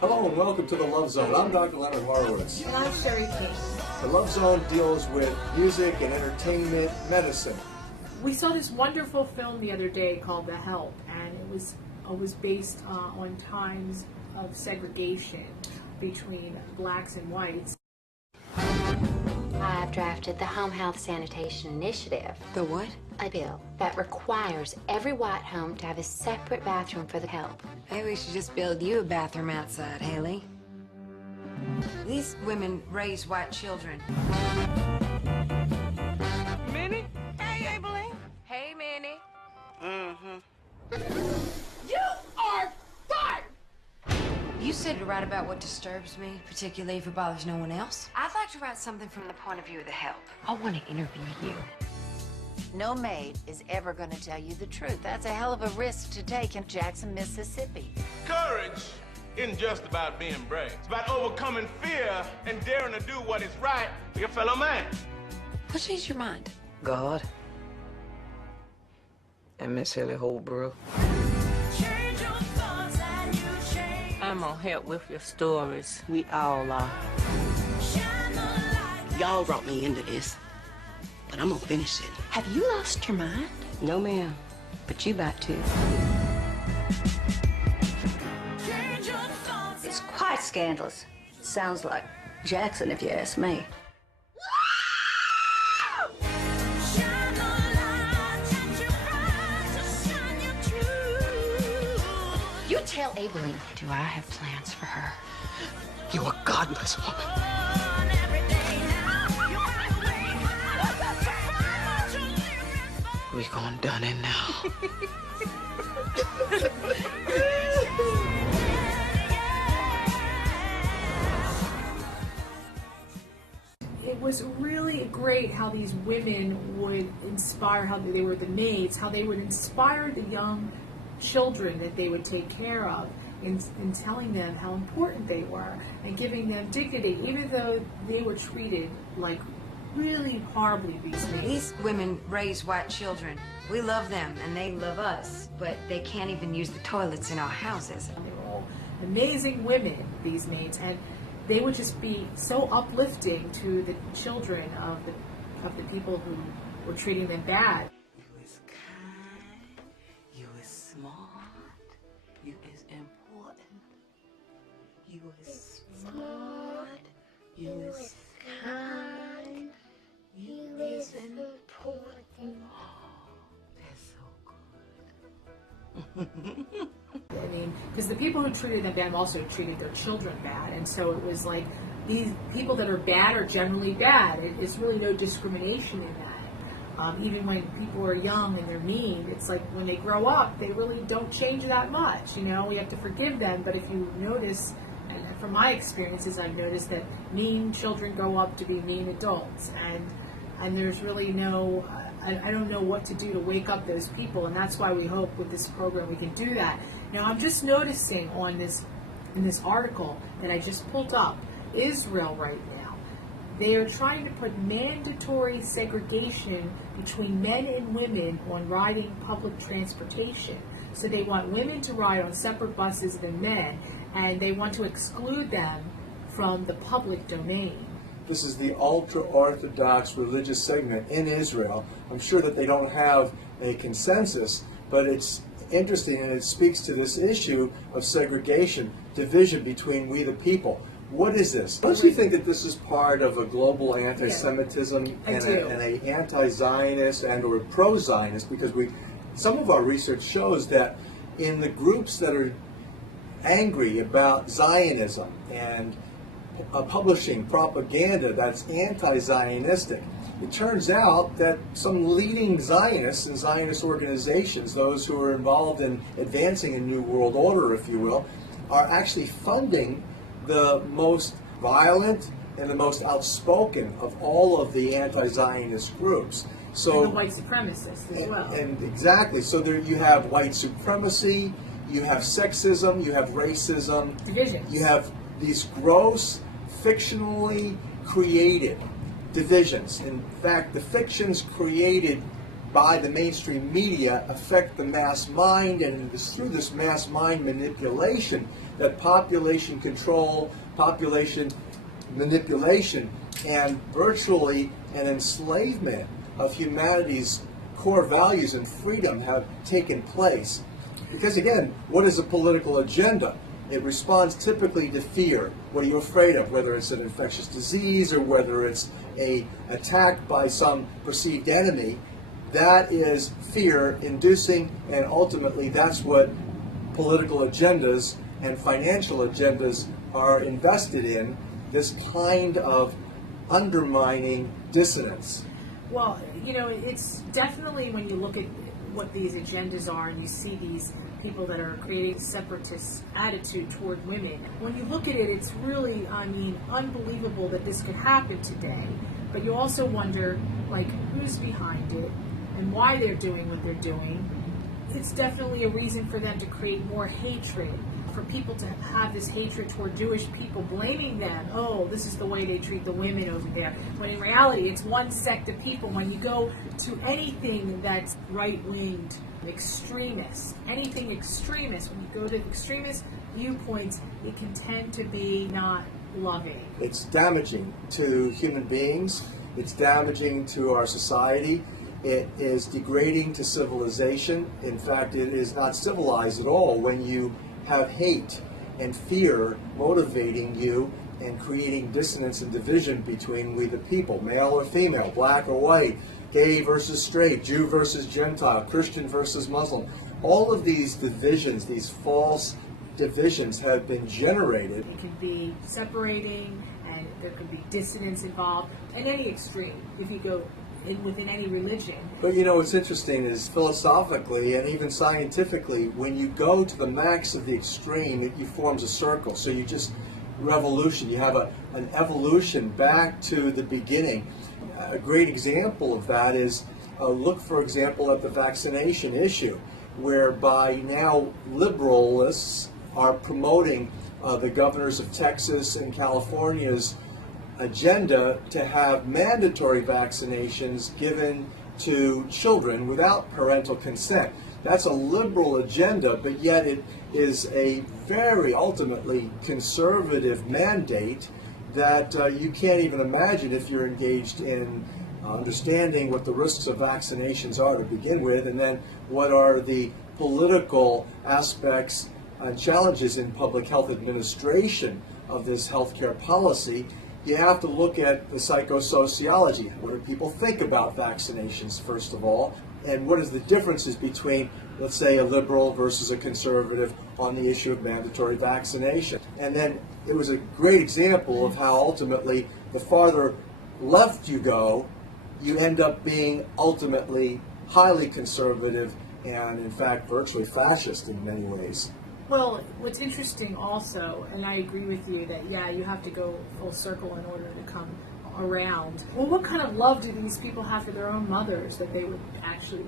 Hello and welcome to the Love Zone. I'm Dr. Leonard Horowitz. And I'm Sherri Kane. The Love Zone deals with music and entertainment, medicine. We saw this wonderful film the other day called The Help, and it was based on times of segregation between blacks and whites. I've drafted the Home Health Sanitation Initiative. The what? A bill that requires every white home to have a separate bathroom for the help. Maybe we should just build you a bathroom outside, Haley. These women raise white children. Minnie? Hey, Abilene. Hey, Minnie. You are fired! You said to write about what disturbs me, particularly if it bothers no one else. I'd like to write something from the point of view of the help. I want to interview you. No maid is ever going to tell you the truth. That's a hell of a risk to take in Jackson, Mississippi. Courage isn't just about being brave. It's about overcoming fear and daring to do what is right for your fellow man. What changed your mind? God. And Miss Haley Holbrook. I'm gonna help with your stories. We all are. Y'all brought me into this, but I'm gonna finish it. Have you lost your mind? No, ma'am, but you about to. It's quite scandalous. Sounds like Jackson, if you ask me. You tell Abilene. Do I have plans for her? You a godless woman. We gonna done it now. It was really great how these women would inspire, how they were the maids, how they would inspire the young children that they would take care of in telling them how important they were and giving them dignity, even though they were treated like really horribly, these maids. These women raise white children. We love them and they love us, but they can't even use the toilets in our houses. They were all amazing women, these maids, and they would just be so uplifting to the children of the people who were treating them bad. You is kind. You is smart. You is important. You is smart. You is kind. You is important. That's so good. I mean, because the people who treated them bad also treated their children bad, and so it was like these people that are bad are generally bad. It's really no discrimination in that. Even when people are young and they're mean, it's like when they grow up, they really don't change that much. You know, we have to forgive them, but if you notice, and from my experiences, I've noticed that mean children grow up to be mean adults, and there's really no, I don't know what to do to wake up those people, and that's why we hope with this program we can do that. Now, I'm just noticing in this article that I just pulled up, Israel right now, they are trying to put mandatory segregation between men and women on riding public transportation. So they want women to ride on separate buses than men, and they want to exclude them from the public domain. This is the ultra-Orthodox religious segment in Israel. I'm sure that they don't have a consensus, but it's interesting and it speaks to this issue of segregation, division between we the people. What is this? Don't you think that this is part of a global anti-Semitism and a anti-Zionist and or pro-Zionist? Because some of our research shows that in the groups that are angry about Zionism and publishing propaganda that's anti-Zionistic, it turns out that some leading Zionists and Zionist organizations, those who are involved in advancing a new world order, if you will, are actually funding the most violent and the most outspoken of all of the anti-Zionist groups. So, and the white supremacists as well. And exactly. So there you have white supremacy, you have sexism, you have racism, divisions. You have these gross, fictionally created divisions. In fact, the fictions created by the mainstream media affect the mass mind, and it is through this mass mind manipulation that population control, population manipulation, and virtually an enslavement of humanity's core values and freedom have taken place. Because again, what is a political agenda? It responds typically to fear. What are you afraid of? Whether it's an infectious disease or whether it's an attack by some perceived enemy, that is fear inducing, and ultimately that's what political agendas and financial agendas are invested in, this kind of undermining dissonance. Well, you know, it's definitely when you look at what these agendas are and you see these people that are creating a separatist attitude toward women, when you look at it, it's really, I mean, unbelievable that this could happen today. But you also wonder, like, who's behind it and why they're doing what they're doing. It's definitely a reason for them to create more hatred, for people to have this hatred toward Jewish people, blaming them, oh, this is the way they treat the women over there, when in reality it's one sect of people. When you go to anything that's right-winged, extremist, anything extremist, when you go to extremist viewpoints, it can tend to be not loving. It's damaging to human beings, it's damaging to our society. It is degrading to civilization. In fact, it is not civilized at all when you have hate and fear motivating you and creating dissonance and division between we the people, male or female, black or white, gay versus straight, Jew versus Gentile, Christian versus Muslim. All of these divisions, these false divisions, have been generated. It can be separating, and there could be dissonance involved at any extreme if you go within any religion. But you know what's interesting is philosophically and even scientifically, when you go to the max of the extreme, it forms a circle. So you just revolution. You have an evolution back to the beginning. A great example of that is look, for example, at the vaccination issue, whereby now liberalists are promoting the governors of Texas and California's agenda to have mandatory vaccinations given to children without parental consent. That's a liberal agenda, but yet it is a very ultimately conservative mandate that you can't even imagine if you're engaged in understanding what the risks of vaccinations are to begin with, and then what are the political aspects and challenges in public health administration of this healthcare policy. You have to look at the psychosociology. What do people think about vaccinations, first of all? And what is the differences between, let's say, a liberal versus a conservative on the issue of mandatory vaccination? And then it was a great example of how ultimately the farther left you go, you end up being ultimately highly conservative and, in fact, virtually fascist in many ways. Well, what's interesting also, and I agree with you that, yeah, you have to go full circle in order to come around. Well, what kind of love do these people have for their own mothers that they would actually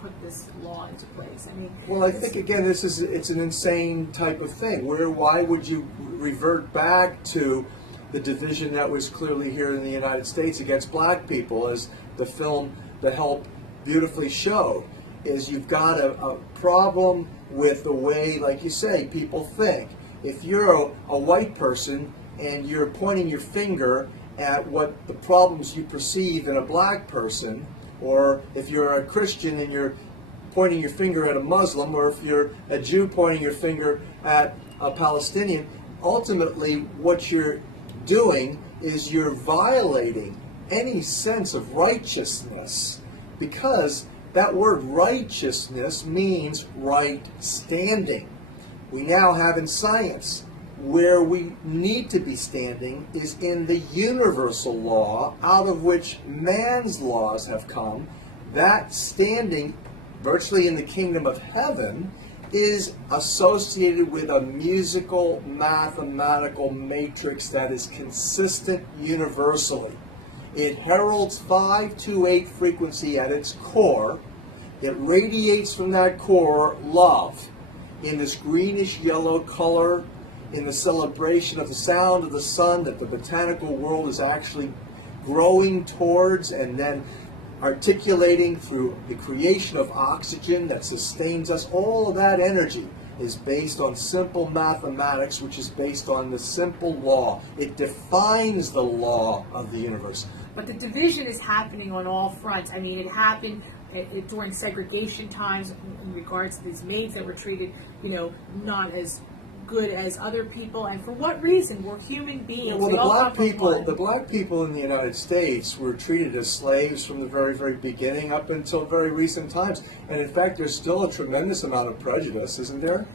put this law into place? I mean, well, I think, again, it's an insane type of thing. Why would you revert back to the division that was clearly here in the United States against black people, as the film The Help beautifully showed? Is you've got a problem with the way, like you say, people think. If you're a white person and you're pointing your finger at what the problems you perceive in a black person, or if you're a Christian and you're pointing your finger at a Muslim, or if you're a Jew pointing your finger at a Palestinian, ultimately what you're doing is you're violating any sense of righteousness, because that word righteousness means right standing. We now have in science where we need to be standing is in the universal law, out of which man's laws have come. That standing, virtually in the kingdom of heaven, is associated with a musical, mathematical matrix that is consistent universally. It heralds 528 frequency at its core. It radiates from that core love in this greenish yellow color, in the celebration of the sound of the sun that the botanical world is actually growing towards, and then articulating through the creation of oxygen that sustains us. All of that energy is based on simple mathematics, which is based on the simple law. It defines the law of the universe. But the division is happening on all fronts. I mean, it happened during segregation times in regards to these maids that were treated, not as good as other people. And for what reason? We're human beings. Yeah, well, the black people in the United States were treated as slaves from the very, very beginning up until very recent times. And in fact, there's still a tremendous amount of prejudice, isn't there?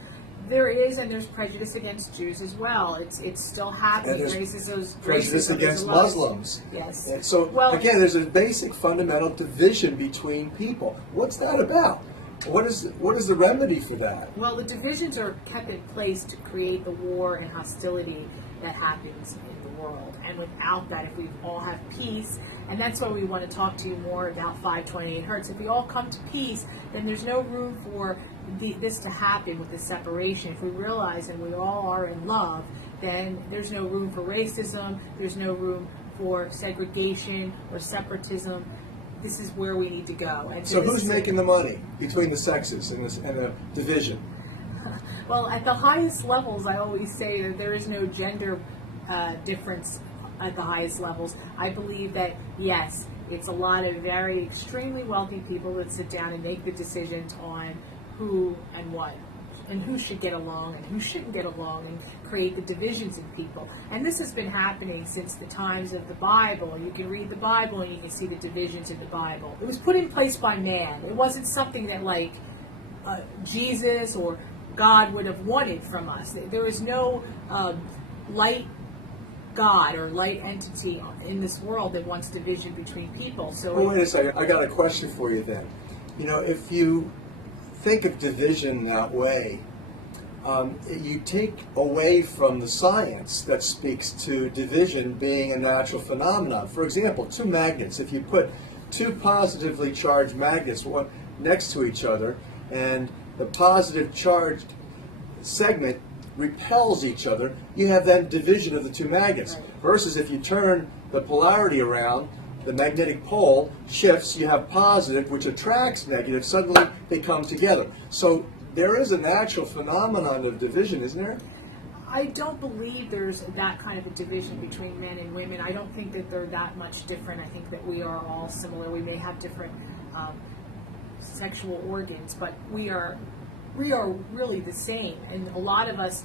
There is, and there's prejudice against Jews as well. It's still happening. And there's prejudice against Muslims. Yes. And so, again, there's a basic fundamental division between people. What's that about? What is the remedy for that? Well, the divisions are kept in place to create the war and hostility that happens in the world. And without that, if we all have peace, and that's why we want to talk to you more about 528 Hertz. If we all come to peace, then there's no room for this to happen with this separation. If we realize and we all are in love, then there's no room for racism, there's no room for segregation or separatism. This is where we need to go. And so who's making the money between the sexes and the division? Well, at the highest levels, I always say that there is no gender difference at the highest levels. I believe that, yes, it's a lot of very extremely wealthy people that sit down and make the decisions on who and what, and who should get along and who shouldn't get along, and create the divisions in people. And this has been happening since the times of the Bible. You can read the Bible and you can see the divisions in the Bible. It was put in place by man. It wasn't something that like Jesus or God would have wanted from us. There is no light God or light entity in this world that wants division between people. So well, wait a second. I got a question for you then. If you think of division that way, you take away from the science that speaks to division being a natural phenomenon. For example, two magnets. If you put two positively charged magnets one next to each other, and the positive charged segment repels each other, you have then division of the two magnets. Right. Versus if you turn the polarity around, the magnetic pole shifts, you have positive, which attracts negative, suddenly they come together. So there is a natural phenomenon of division, isn't there? I don't believe there's that kind of a division between men and women. I don't think that they're that much different. I think that we are all similar. We may have different sexual organs, but we are really the same, and a lot of us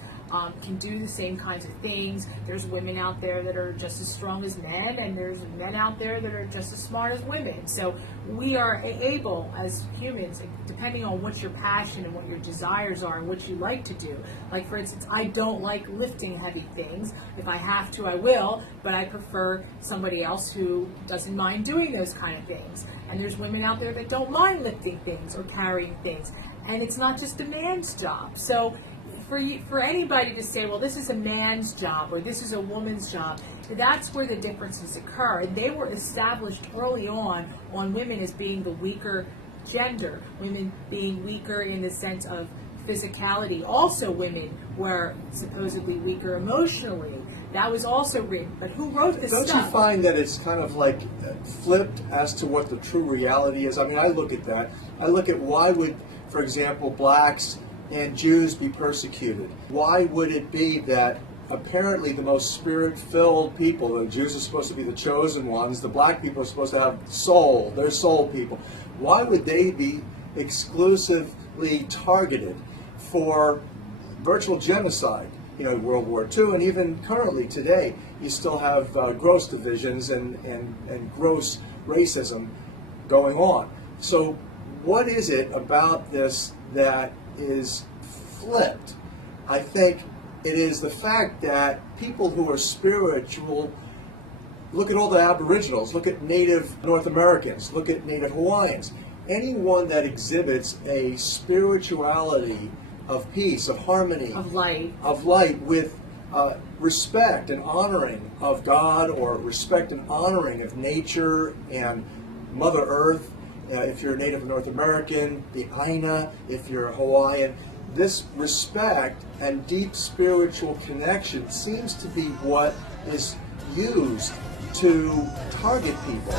can do the same kinds of things. There's women out there that are just as strong as men, and there's men out there that are just as smart as women. So we are able, as humans, depending on what your passion and what your desires are and what you like to do. Like, for instance, I don't like lifting heavy things. If I have to, I will, but I prefer somebody else who doesn't mind doing those kind of things. And there's women out there that don't mind lifting things or carrying things. And it's not just a man's job. So for anybody to say, well, this is a man's job or this is a woman's job, that's where the differences occur. And they were established early on women as being the weaker gender, women being weaker in the sense of physicality. Also women were supposedly weaker emotionally. That was also written. But who wrote this stuff? Don't you find that it's kind of like flipped as to what the true reality is? I mean, I look at that. I look at why would, for example, blacks and Jews be persecuted? Why would it be that apparently the most spirit-filled people, the Jews are supposed to be the chosen ones, the black people are supposed to have soul, they're soul people, why would they be exclusively targeted for virtual genocide? World War II, and even currently today, you still have gross divisions and gross racism going on. So what is it about this that is flipped? I think it is the fact that people who are spiritual, look at all the Aboriginals, look at Native North Americans, look at Native Hawaiians, anyone that exhibits a spirituality of peace, of harmony, of light with respect and honoring of God, or respect and honoring of nature and Mother Earth. If you're Native North American, the Aina, if you're Hawaiian, this respect and deep spiritual connection seems to be what is used to target people.